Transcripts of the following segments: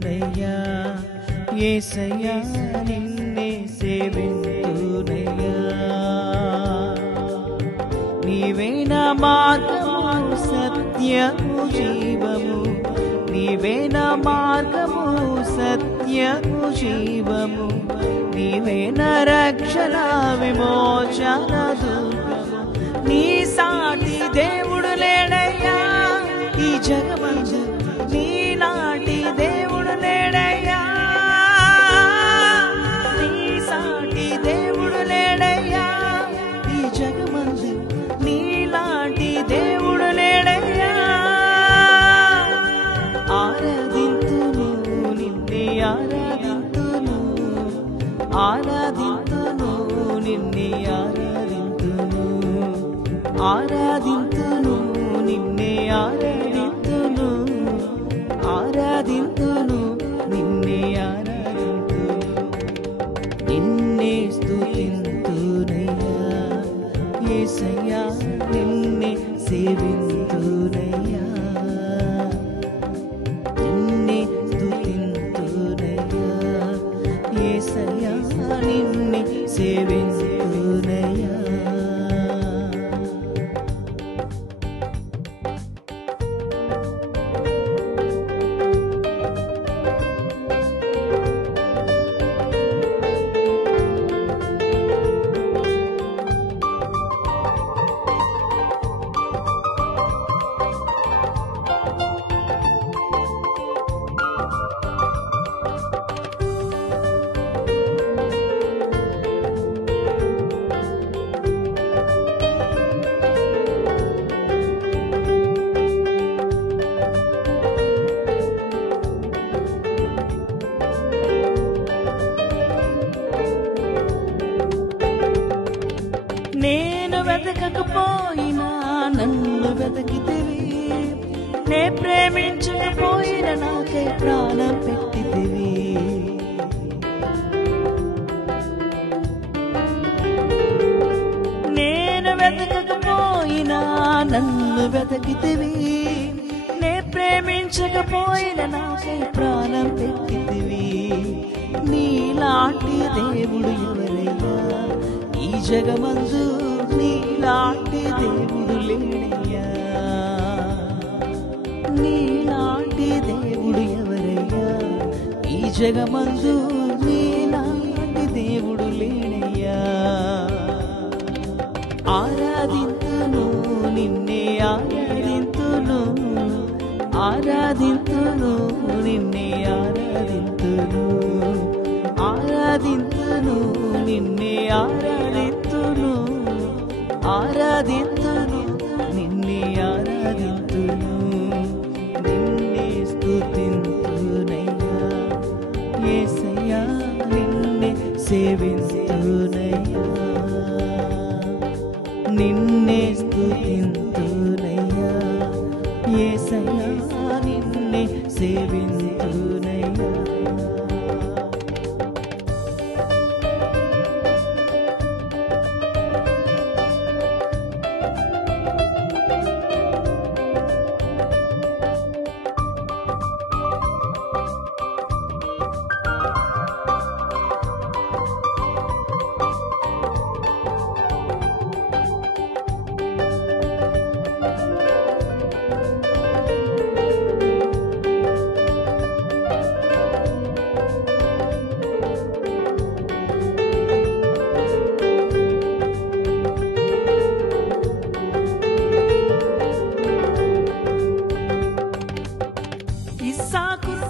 సేవింతునయ్యా యేసయ్యా నిన్నే సేవింతునయ్యా నీవే నా మార్గము సత్యము జీవము నీవే నా మార్గము సత్యము జీవము నీవే నా రక్షణ విమోచన దుర్గము నీ సాటి దేవుడు లేడయ్యా ఈ జగమందు నీలాంటి దేవుడు లేడయ్యా నీ సాటి దేవుడు లేడయ్యా ఈ జగమందు నీలాంటి దేవుడు లేడయ్యా ఆరాధింతును నిన్నే ఆరాధింతును ఆరాధింతును నిన్నే ఆరాధింతును ఆరాధింతును నిన్నే ఆరాధింతును ఆరాధింతును నిన్నే ఆరాధింతును నిన్నే స్తుతింతునయ్యా యేసయ్యా నిన్నే సేవింతునయ్యా నిన్నే స్తుతింతునయ్యా యేసయ్యా నిన్నే సేవింతునయ్యా నేను వెతకకపోయినా నన్ను వెతకితివి నే ప్రేమించకపోయినా నాకై ప్రాణం పెట్టితివి నేను వెతకకపోయినా నన్ను వెతకితివి నే ప్రేమించకపోయినా నాకై ప్రాణం పెట్టితివి నీలాంటి దేవుడు ఎవరయ్యా ఈ జగమందు నీలాంటి దేవుడు లేడయ్యా నీలాంటి దేవుడు ఎవరయ్యా ఈ జగమందు నీలాంటి దేవుడు లేడయ్యా ఆరాధింతును నిన్నే ఆరాధింతును ఆరాధింతును నిన్నే ఆరాధింతును ఆరాధింతును నిన్నే ఆరాధింతును ఆరాధింతును నిన్నే ఆరాధింతును నిన్నే స్తుతింతునయ్యా యేసయ్యా నిన్నే సేవింతునయ్యా నిన్నే స్తుతింతునయ్యా యేసయ్యా నిన్నే సేవింతునయ్యా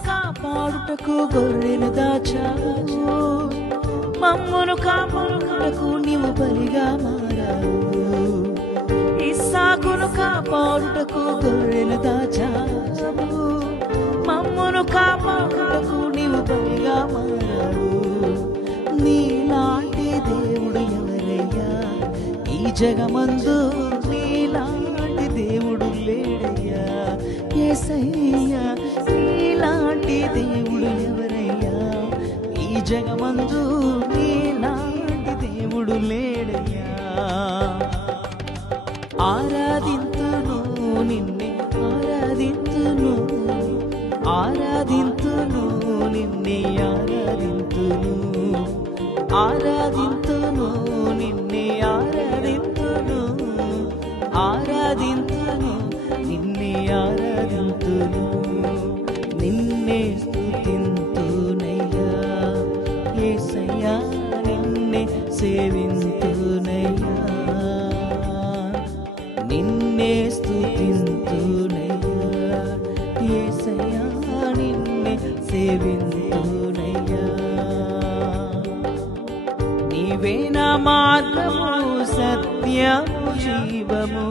కాపాడుటకు గొర్రెను దాచావు మమ్మును కాపాడుటకు నీవు బలిగా మారావు ఇస్సాకును కాపాడుటకు గొర్రెను దాచావు మమ్మును కాపాడుటకు నీవు బలిగా మారావు నీలాంటి దేవుడు ఎవరయ్యా ఈ జగమందు నీలాంటి దేవుడు లేడయ్యా యేసయ్యా నీలాంటి దేవుడు ఎవరయ్యా ఈ జగమందు నీలాంటి దేవుడు లేడయ్యా ఆరాధింతును నిన్నే ఆరాధింతును ఆరాధింతును నిన్నే ఆరాధింతును ఆరాధింతును నిన్నే ఆరాధింతును ఆరాధింతును నిన్నే ఆరాధింతును నిన్నే స్తుతింతునయ్యా యేసయ్యా నిన్నే సేవింతునయ్యా నిన్నే స్తుతింతునయ్యా యేసయ్యా నిన్నే సేవింతునయ్యా నీవే నా మార్గము సత్యము జీవము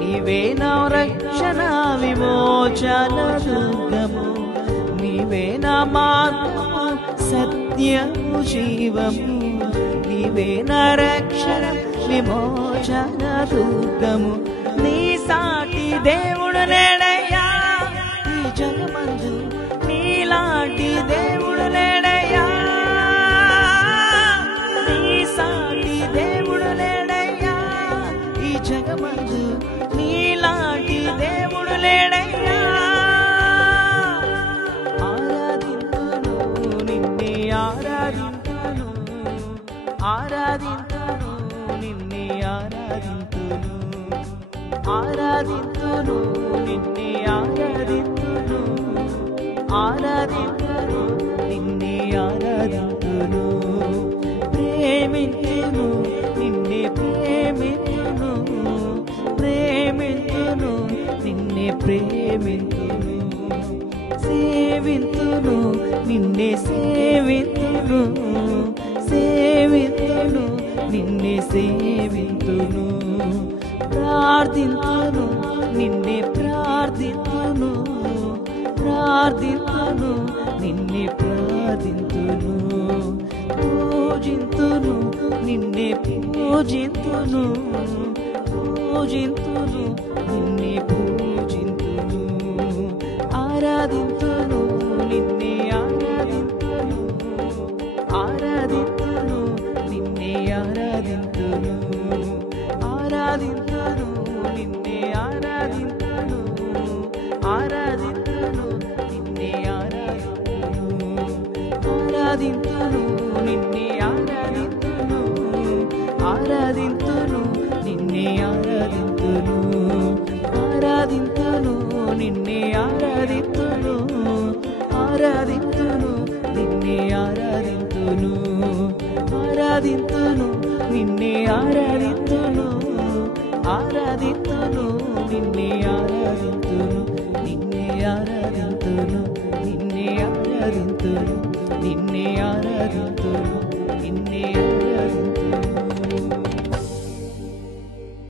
నీవే నా రక్షణ విమోచన దుర్గము నీవే నా మార్గము సత్యము జీవము నీవే నా రక్షణ విమోచన దుర్గము నీ సాటి దేవుడు లేడయ్యా ఈ జగమందు నీలాంటి దేవుడు లేడయ్యా నీ సాటి దేవుడు లేడయ్యా ఈ జగమందు నీలాంటి దేవుడు లేడయ్యా ఆరాధింతును నిన్నే ఆరాధింతును ఆరాధింతును నిన్నే ఆరాధింతును ఆరాధింతును నిన్నే ఆరాధింతును ఆరాధింతును నిన్నే ఆరాధింతును ప్రేమింతును నిన్నే ప్రేమింతును ప్రేమింతును నిన్నే ప్రేమింతును సేవింతును నిన్నే సేవింతును సేవింతును నిన్నే సేవింతును ప్రార్థింతును నిన్నే ప్రార్థింతును ప్రార్థింతును నిన్నే ప్రార్థింతును పూజింతును నిన్నే పూజింతును పూజింతును నిన్నే పూజింతును ఆరాధింతును నిన్నే ఆరాధింతును ఆరాధింతును నిన్నే ఆరాధింతును ఆరాధింతును నిన్నే ఆరాధింతును ఆరాధింతును నిన్నే ఆరాధింతును ఆరాధింతును నిన్నే ఆరాధింతును ఆరాధింతును నిన్నే ఆరాధింతును ఆరాధింతును నిన్నే ఆరాధింతును ఆరాధింతును నిన్నే ఆరాధింతును ఆరాధింతును నిన్నే ఆరాధింతును ఆరాధింతును నిన్నే ఆరాధింతును నిన్నే ఆరాధింతును నిన్నే ఆరాధింతును నిన్నే ఆరాధింతును